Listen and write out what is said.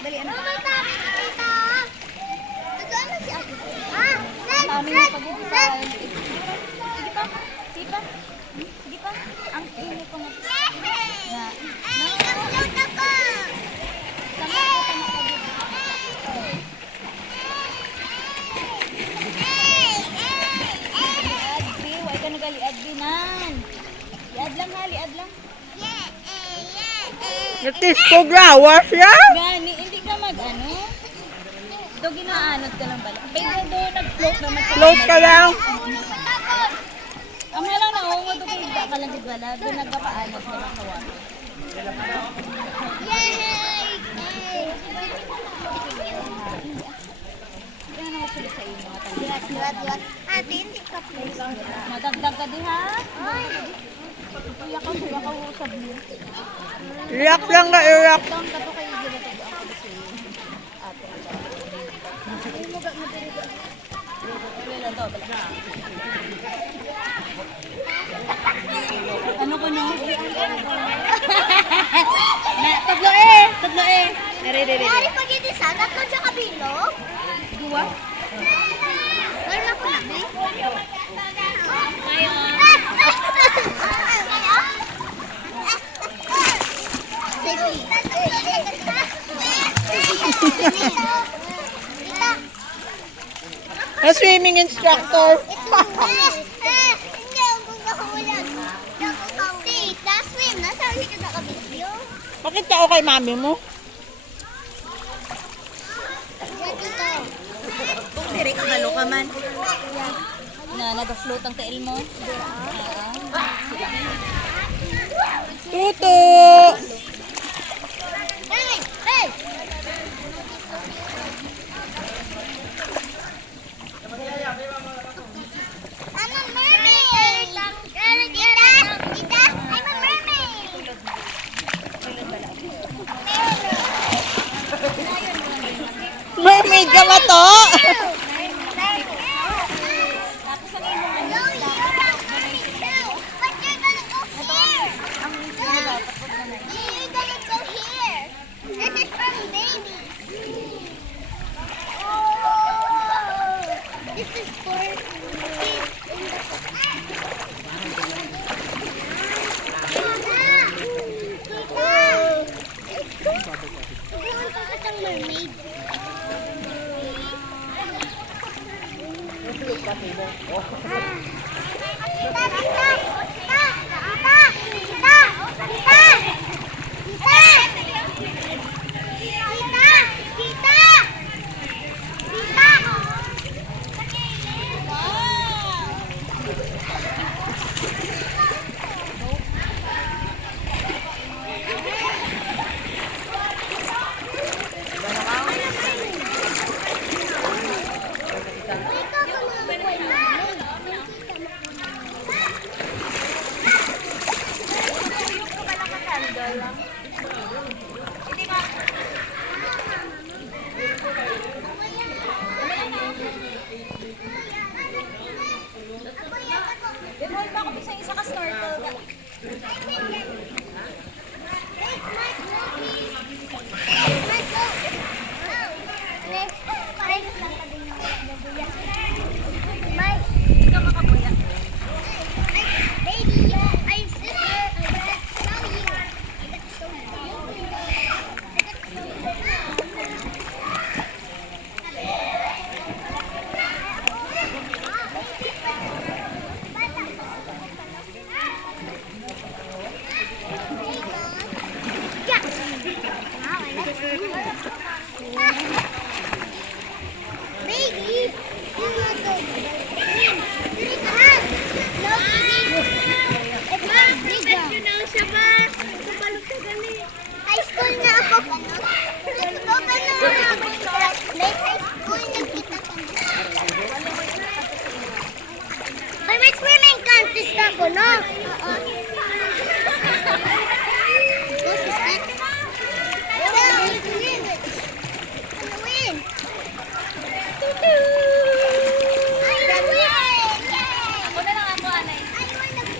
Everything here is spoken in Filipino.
Dali, ano? Kami mo pag-ibigay. Sige pa. Sige pa. Sige pa. Ang init ko nga. Adbi, why ka nagali adbi nan? Liad lang ha, liad lang. Natis ko gawas ya? Gani, hindi ka mag-ano? Do ginaanod ka lang bala. Pwede do nag-float naman ka. Float ka lang. Ang halang na ako, do kayo ka lang gid wala. Do nagkapaanod ka lang sa water. Kaya na masulit sa inyo. Ate, hindi ka please. Madagdag ka di ha? Kuya ka usab niyo. Iyak lang ka, iyak. Down ka to kayo gila to ang kabisi. Ate. Ay mo ga mo diri ga. Wala to bala. Ano ko no? Na tatlo eh. Dere. Dari pag hindi sa tatlo sa kabilo. Dua. Wala ko na. Ayo. A swimming instructor. Bakit ka kay mami mo? Kung diri ka malo ka man. Na nag-float ang tail mo. Tuto! I'm a mermaid! Tita, I'm a mermaid! Mermaid ka ba to? Tapos ang imong No, you're a mermaid too! But you're gonna go here! You're gonna go here! This is for babies! This is for kids in the mermaid. Bemol pa ako bisa isa ka snorkel ka. Hindi ka makabuya. Baby, you want to swim? Dili ka ha? No, baby. Na siya ba? Kapalog ka gani. High school na ako pa no? Let's go ka na. Late high school na kita ka na. May swimming contest ako, no? Oo.